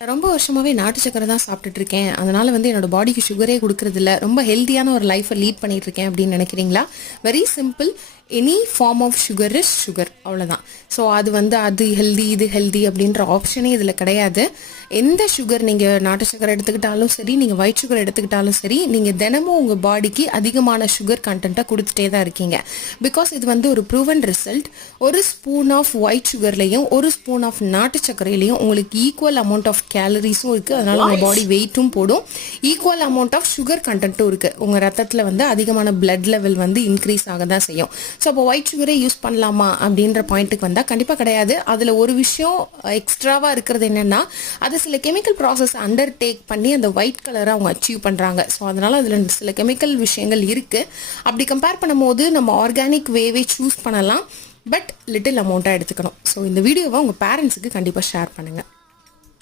ரொம்ப வருஷமாவே நாட்டு சக்கரை தான் சாப்பிட்டுட்டு இருக்கேன். அதனால என்னோட பாடிக்கு சுகரே குடுக்கறதில்ல. ரொம்ப ஹெல்தியான ஒரு லைஃப்பை லீட் பண்ணிட்டு இருக்கேன் அப்படின்னு நினைக்கிறீங்களா? Very simple. Any form of sugar is sugar, அவ்வளோதான். ஸோ அது அது ஹெல்தி இது ஹெல்தி அப்படின்ற ஆப்ஷனே இதில் கிடையாது. எந்த சுகர் நீங்கள் நாட்டு சக்கரை எடுத்துக்கிட்டாலும் சரி, நீங்கள் ஒயிட் சுகர் எடுத்துக்கிட்டாலும் சரி, நீங்கள் தினமும் உங்கள் பாடிக்கு அதிகமான சுகர் கண்டென்ட்டை கொடுத்துட்டே தான் இருக்கீங்க. பிகாஸ் இது ஒரு ப்ரூவன் ரிசல்ட். ஒரு ஸ்பூன் ஆஃப் ஒயிட் சுகர்லையும் ஒரு ஸ்பூன் ஆஃப் நாட்டு சக்கரையிலையும் உங்களுக்கு ஈக்குவல் அமௌண்ட் ஆஃப் கேலரிஸும் இருக்குது. அதனால் உங்கள் பாடி வெயிட்டும் போடும். ஈக்குவல் அமௌண்ட் ஆஃப் சுகர் கண்டென்ட்டும் இருக்குது. உங்கள் ரத்தத்தில் அதிகமான பிளட் லெவல் இன்க்ரீஸ் ஆக தான் செய்யும். ஸோ அப்போ ஒயிட் சுகரே யூஸ் பண்ணலாமா அப்படின்ற பாயிண்ட்டுக்கு வந்தால் கண்டிப்பாக கிடையாது. அதில் ஒரு விஷயம் எக்ஸ்ட்ராவாக இருக்கிறது என்னென்னா, அது சில கெமிக்கல் ப்ராசஸ் அண்டர்டேக் பண்ணி அந்த ஒயிட் கலரை அவங்க அச்சீவ் பண்ணுறாங்க. ஸோ அதனால் அதில் சில கெமிக்கல் விஷயங்கள் இருக்குது. அப்படி கம்பேர் பண்ணும்போது நம்ம ஆர்கானிக் வேவே சூஸ் பண்ணலாம். பட் லிட்டில் அமௌண்ட்டாக எடுத்துக்கணும். ஸோ இந்த வீடியோவை உங்கள் பேரண்ட்ஸுக்கு கண்டிப்பாக ஷேர் பண்ணுங்கள்.